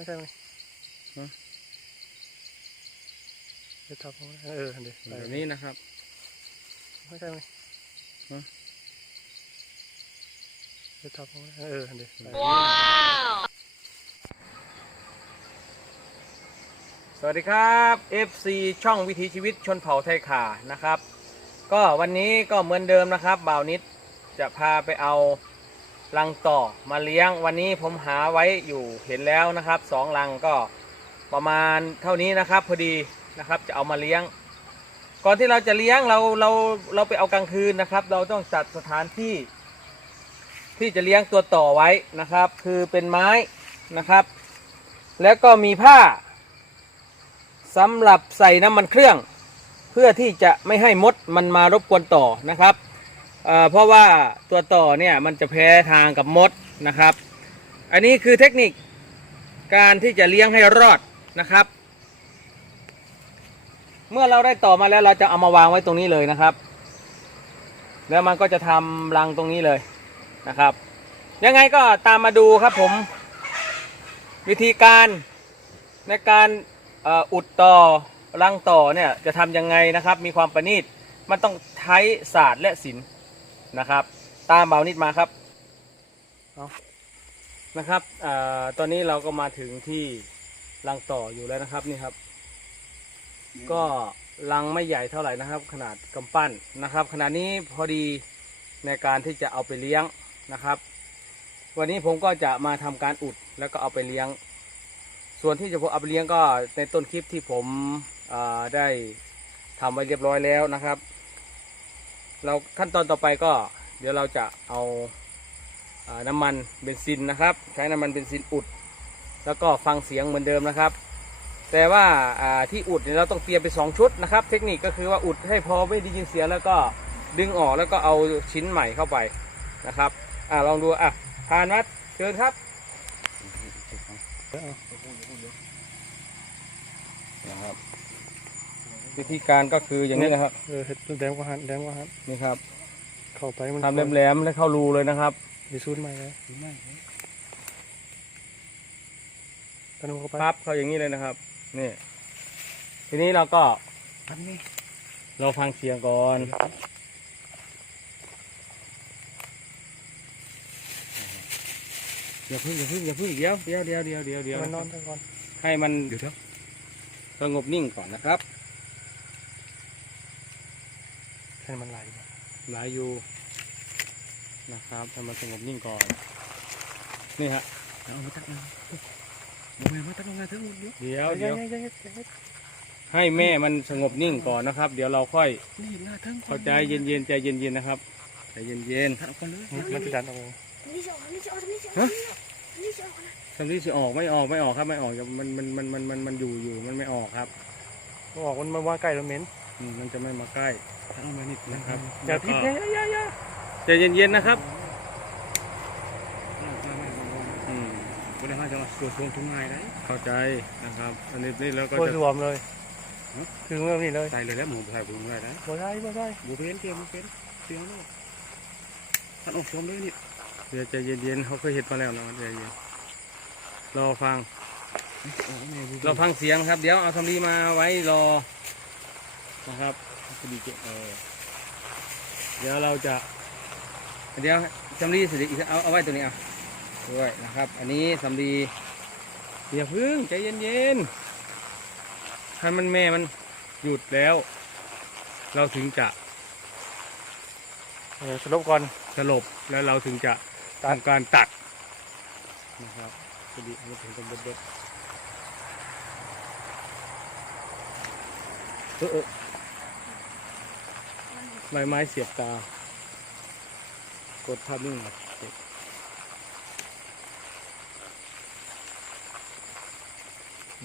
ไม่ใช่ไหมฮะเดี๋ยวทับเอาไว้เออเดี๋ยวแบบนี้นะครับ ไม่ใช่ไหมฮะเดี๋ยวทับเอาไว้เออเดี๋ยวสวัสดีครับ FC ช่องวิถีชีวิตชนเผ่าไทยขานะครับ ก็วันนี้ก็เหมือนเดิมนะครับบ่าวนิดจะพาไปเอา ลังต่อมาเลี้ยงวันนี้ผมหาไว้อยู่เห็นแล้วนะครับสองลังก็ประมาณเท่านี้นะครับ พอดีนะครับจะเอามาเลี้ยง ก่อนที่เราจะเลี้ยงเราเราเราไปเอากลางคืนนะครับ เราต้องจัดสถานที่ ที่จะเลี้ยงตัวต่อไว้นะครับ คือเป็นไม้นะครับ แล้วก็มีผ้าสำหรับใส่น้ำมันเครื่อง เพื่อที่จะไม่ให้มดมันมารบกวนต่อนะครับ เพราะว่าตัวต่อเนี่ยมันจะแพ้ทางกับมดนะครับ อันนี้คือเทคนิคการที่จะเลี้ยงให้รอดนะครับ เมื่อเราได้ต่อมาแล้วเราจะเอามาวางไว้ตรงนี้เลยนะครับ แล้วมันก็จะทำรังตรงนี้เลยนะครับ ยังไงก็ตามมาดูครับผม วิธีการในการอ่ออุดต่อรังต่อเนี่ยจะทำยังไงนะครับ มีความประณีตมันต้องใช้ศาสตร์และศิลป์ นะครับ ตามเบานิดมาครับเอานะครับเอ่อตอนนี้เราก็มาถึงที่รังต่ออยู่แล้วนะครับนี่ครับ ก็รังไม่ใหญ่เท่าไหร่นะครับ ขนาดกำปั้นนะครับ ขนาดนี้พอดีในการที่จะเอาไปเลี้ยงนะครับ วันนี้ผมก็จะมาทำการอุดแล้วก็เอาไปเลี้ยง ส่วนที่จะผมเอาไปเลี้ยงก็ในต้นคลิปที่ผมอ่าได้ทำไว้เรียบร้อยแล้วนะครับ เราขั้นตอนต่อไปก็เดี๋ยวเราจะเอาน้ำมันเบนซินนะครับ ใช้น้ำมันเบนซินอุด แล้วก็ฟังเสียงเหมือนเดิมนะครับ แต่ว่าที่อุดเนี่ยเราต้องเตรียมไปสองชุดนะครับ เทคนิคก็คือว่าอุดให้พอไม่ได้ยินเสียงแล้วก็ดึงออกแล้วก็เอาชิ้นใหม่เข้าไปนะครับอ่าลองดูอะพานวัดเชิญครับนะครับ วิธีการก็คืออย่างนี้นะครับเออเห็ดแดงกว่าหันแดงกว่าหันนี่ครับ เข้าไปมันทำแหลมๆแล้วเข้ารูเลยนะครับดีซูนใหม่เลยกันเข้าไปพับเข้าอย่างนี้เลยนะครับนี่ทีนี้เราก็เราฟังเสียงก่อนอย่าพึ่งอย่าพึ่งอย่าพึ่งเดี๋ยวเดี๋ยวเดี๋ยวเดี๋ยวเดี๋ยวเดี๋ยวมันนอนซะก่อนให้มันเดี๋ยวสงบนิ่งก่อนนะครับ ให้มันไหลหลายอยู่นะครับให้มันสงบนิ่งก่อน นี่ฮะเอามาตักมาบุ้มมาตักมาเถอะเดี๋ยวเดี๋ยวเดี๋เดี๋ยยววเดี๋ยวเดี๋ยวเดี๋ยวให้แม่มันสงบนิ่งก่อนนะครับ เดี๋ยวเราค่อยนี่หน้าเทิงเข้าใจเย็นๆใจเย็นๆนะครับใจเย็นตัดออกกันเลยมันจะดันออกนี่จะออกนี่จะออกนี่จะออกนี่จะออกนะๆทำที่จะออกไม่ออกไม่ออกครับไม่ออกครับมันมันมันมันมันมันอยู่อยู่มันไม่ออกครับมันออกมันมาว่าใกล้แล้วเหม็นอื มมันจะไม่มาใกล้ตัดออกมานิดนะนะคครัรับบอย่าพิษแล้วเนี่ยก็อย่าอย่าใจเย็นๆนะครับอืมบุ้มมาจะสวดทรงทุ่งไงได้เข้าใจนะครับ อันนี้นี่แล้วก็ตัวจะรวมเลยถึงเมื่อนี่เลยใส่เลยแล้วหมูใส่บุ้มไงได้บ่ได้บ่ได้บุ้มเป็นเตรียมบุ้มเป็นเตรียมแล้วตัดออกชมเลยนี่เดี๋ยวใจเย็นๆเขาเคยเห็นมาแล้วนะใจเย็นรอฟังออกแม่บุ้มเราฟังเสียงครับ เดี๋ยวเอาสำลีมาไว้รอ นะครับพอดีเจเออเดี๋ยวเราจะเดี๋ยวสำลีสิอีกเอาเอาไว้ตัวนี้เอาด้วยนะครับ อันนี้สำลีอย่าพึ่งใจเย็นๆถ้ามันแม่มันหยุดแล้ว เราถึงจะเออสลบก่อนสลบแล้วเราถึงจะทำการตัดนะครับพอดีอันนี้ถึงจะเด็ดๆเออเออ ใบไม้เสียบตา กดภาพนิ่งหน่อย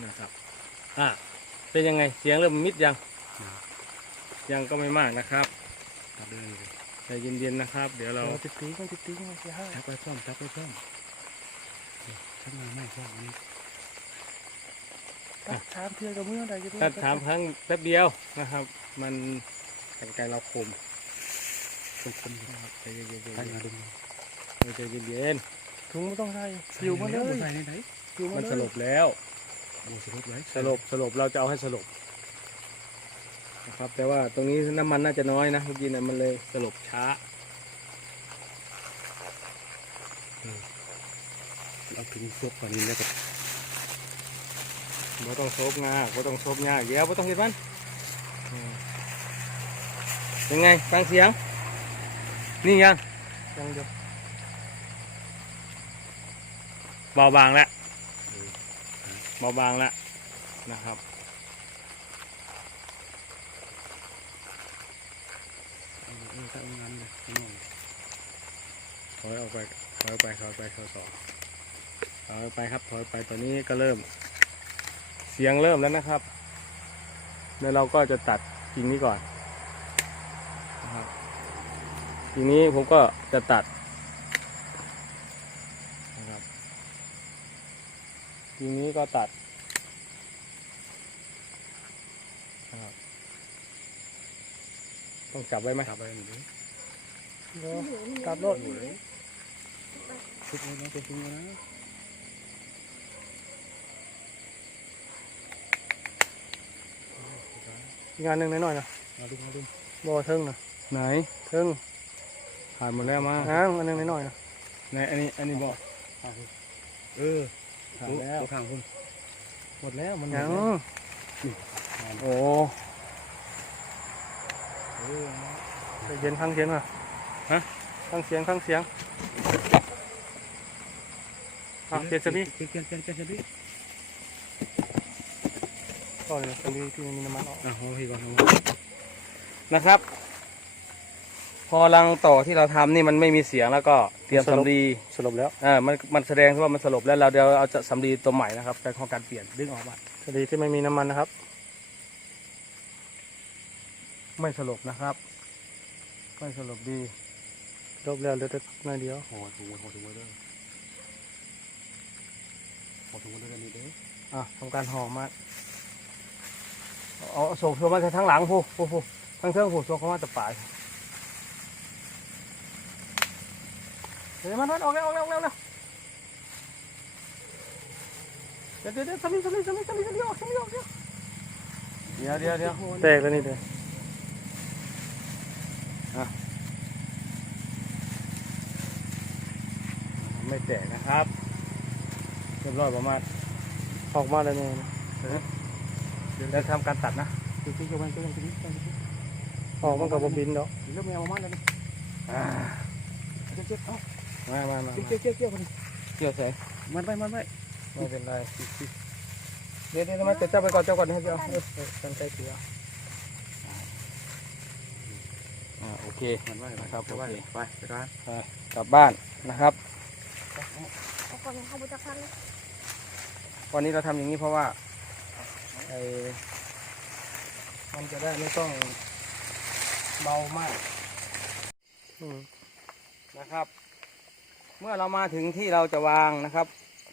นะครับ อะ เป็นยังไง เสียงเริ่มมิดยัง ยังก็ไม่มากนะครับตัดเลยใจเย็นๆนะครับ เดี๋ยวเราเราติดตีกันติดตีกันเสียห้าทักไปพร้อมทักไปพร้อมทักมาไม่พร้อมนี่ตัดชามเทือกับเมื่อใดจะตัดถามครั้งแป๊บเดียวนะครับ มัน กันไกลเราคมเป็นคนนะครับใจเย็นๆใจใส่มาเย็นดุมๆใจเย็นถุงไม่ต้องใส่สิวมาเลยใส่ในไหนๆอยู่มันเลยสลบแล้วโอ้สรุปไว้สลบสลบเราจะเอาให้สลบนะครับ แต่ว่าตรงนี้น้ำมันน่าจะน้อยนะเมื่อกี้เนี่ยมันเลยสลบช้าเอาถึงซบกว่านี้แล้วก็บ่ต้องโซบงาบ่ต้องโซบงาเดี๋ยวบ่ต้องเห็นมันอืม เป็นไงฟังเสียง นี่ยังยังเดียวเบาบางแล้วเบาบางแล้วนะครับถ้าเอางั้นเลยองถอยออกไปถอยออกไปถอยไปถอยสองถอยไปครับถอยไปตอนนี้ก็เริ่ม เสียงเริ่มแล้วนะครับแล้วเราก็จะตัดกิ่งนี้ก่อนนะครับ กิ่งนี้ผมก็จะตัดนะครับกิ่งนี้ก็ตัดนะครับต้องจับไว้ไหมจับไปหมดเลยเดี๋ยวกลับรถทุกคนนะเป็นทุกคนนะอีกงานหนึ่งน้อยๆนะมาดูมาดูบ่เทิงนะไหนเทิง ผ่านหมดแล้วมาอ้างอันหนึงน้อยๆนะไหนอันนี้อันนี้บอกเออผ่านแล้วตัวข้างคุณหมดแล้วมันหมดยังแล้วโอ้เออใจเย็นข้างเสียงอะฮะข้างเสียงข้างเสียงอะเปลี่ยนสวิตช์เปลี่ยนเปลี่ยนเปลี่ยนเปลี่ยนสวิตช์ก่อนเลยสวิตช์ที่มีน้ำมันออกอะโอ้ยก่อนเอานะครับ พอรังต่อที่เราทำนี่มันไม่มีเสียงแล้วก็เตรียมสำลีสรุปแล้วอ่ามันมันแสดงว่ามันสลบแล้วเราเดี๋ยวเอาจะสำลีตัวใหม่นะครับแต่ของการเปลี่ยนดึงออกมาสดีที่ไม่มีน้ำมันนะครับ ไม่สลบนะครับ ไม่สลบดีรบแล้วเหลือแต่น้อยเดียวโอ้ถูกไว้ถูกไว้เด้อโอ้ถูกไว้เด้อกันนี่เด้ออะทำการห่อมาเอาเอาส่งส่งมาทางหลังผู้ผู้ผู้ทางเทิงผู้ส่งเข้ามาแต่ปลาย ดี๋ยวมันมันออกแล้วออกแล้วออกแล้วออกแล้วเดี๋ยวเดี๋ยวเดี๋ยวสำลีสำลีสำลีสำลีสำลีออกสำลีออกเดี๋ยวเดี๋ยวเดี๋ยวเดี๋ยวแตกแล้วนี่เด้อไม่แตกนะครับเรียบร้อยประมาณออกมาแล้วนี่นะเดี๋ยวทำการตัดนะจริงๆจะไปก็ยังจริงๆจริงออกมันกับบ่บินดอกๆเริ่มแมวมาแล้วนี่อ่าเจ็บเจ็บเอ้า มามามาเจ็บเจ็บเจ็บคนเกี่ยวใส่มันไปมันไปไม่เป็นไรเดี๋ยวเดี๋ยวมาเจ้าไปก่อนเจ้าก่อนให้เจ้าเออเออกันไกลเสียอ่าโอเคมันไปนะครับไปโอเคไปไปร้านไปกลับบ้านนะครับเอาก่อนเขาบุตรพันเลยวันนี้เราทำอย่างนี้เพราะว่าไอ้มันจะได้ไม่ต้องเบามากอืมนะครับ เมื่อเรามาถึงที่เราจะวางนะครับ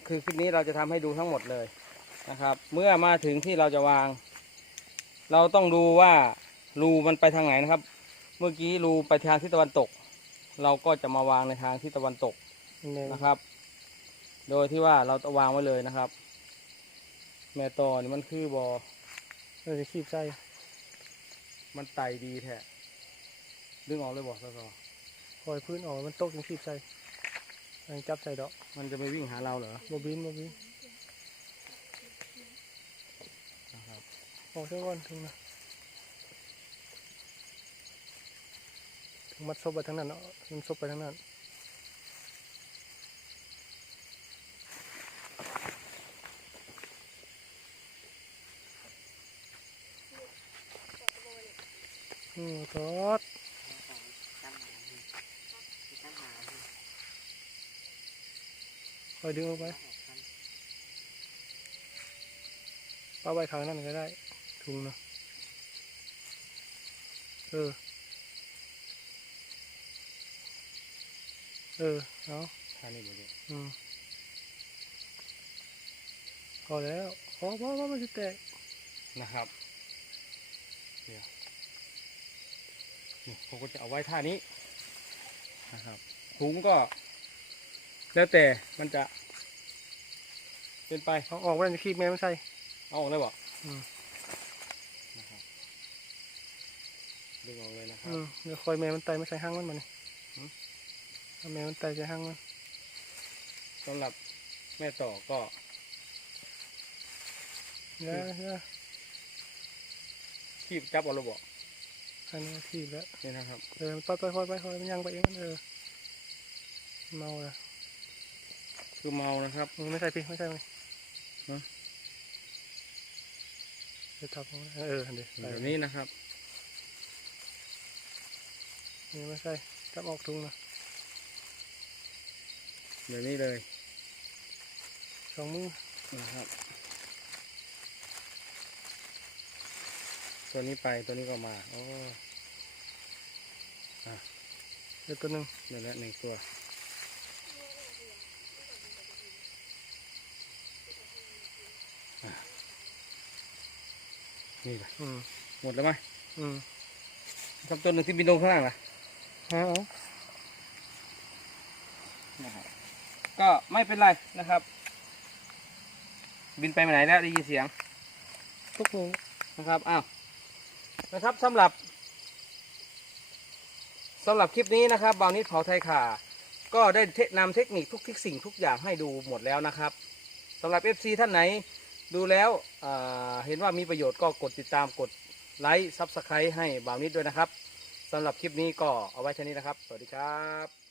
คือคลิปนี้เราจะทำให้ดูทั้งหมดเลยนะครับ เมื่อมาถึงที่เราจะวาง เราต้องดูว่ารูมันไปทางไหนนะครับ เมื่อกี้รูไปทางทิศตะวันตก เราก็จะมาวางในทางทิศตะวันตกนี่นะครับ โดยที่ว่าเราจะวางไว้เลยนะครับ แม่ตอนี่มันคือบอเราจะคีบใส่มันไตดีแท้ดึงออกเลยบอกสอปล่อยพื้นออกมันตกยังคีบใส่ ยังจับใส่ดอกมันจะไม่วิ่งหาเราเหรอบ่บินบ่บินนะครับออกเท่าก่อนถึงนะถึงมัดซบไปทางนั้นเนาะมันซบไปทางนั้นอืมทอด คอยดึงออกไปป้าไว้ข้างนั้นก็ได้ ถุงเนาะเออ เออ เอาท่านี้หมดเลยอืมพอแล้วพอพอพอมันจะแตกนะครับ เดี๋ยวนี่ผมก็จะเอาไว้ท่านี้นะครับถุงก็ แล้วแต่มันจะกเป็นไปเอาออกไว้ในขี้แม่มันใส่เอาออกเลยบ่อืมนะครับดึงออกเลยนะครัอืบมเดี๋ยวคอยแม่มันไตไม่ใส่ห้างมันมานี่หืมเอาแม่มันไตใส่ห้างมันสำหรับแม่ต่อก็เดี๋ยวเดี๋ยวคีบจับเอาระบบอันนี้ขี้แล้วนี่นะครับเออมันปล่อยปล่อยปล่อยไปคอยมันยังไปเองมันเออเมาละ คือเมานะครับอืมไม่ใส่พี่ไม่ใส่ไหมฮะเดี๋ยวทับลงมาเออเดี๋ยวใส่แบบนี้นะครับนี่ไม่ใส่จับออกถุงนะแบบนี้เลยสองมือนะครับ ตัวนี้ไปตัวนี้ก็มาโอ้เดี๋ยวตัวหนึ่งนี่แหละหนึ่งตัว นี่แหละอืมหมดแล้วไหมอืมทำตัวหนึ่งที่บินลงข้างล่างนะฮะเอานะครับก็ไม่เป็นไรนะครับ บินไปไหนแล้วได้ยินเสียงทุกมือนะครับอ้าวนะครับสำหรับสำหรับคลิปนี้นะครับบาวนิดเผาไทยข่าก็ได้เทนำเทคนิคทุกทิกสิ่งทุกอย่างให้ดูหมดแล้วนะครับสำหรับ FC ท่านไหน ดูแล้วเห็นว่ามีประโยชน์ก็กดติดตามกดไลค์ซับสไครต์ให้บ่าวนิดด้วยนะครับสำหรับคลิปนี้ก็เอาไว้เท่านี้นะครับ สวัสดีครับ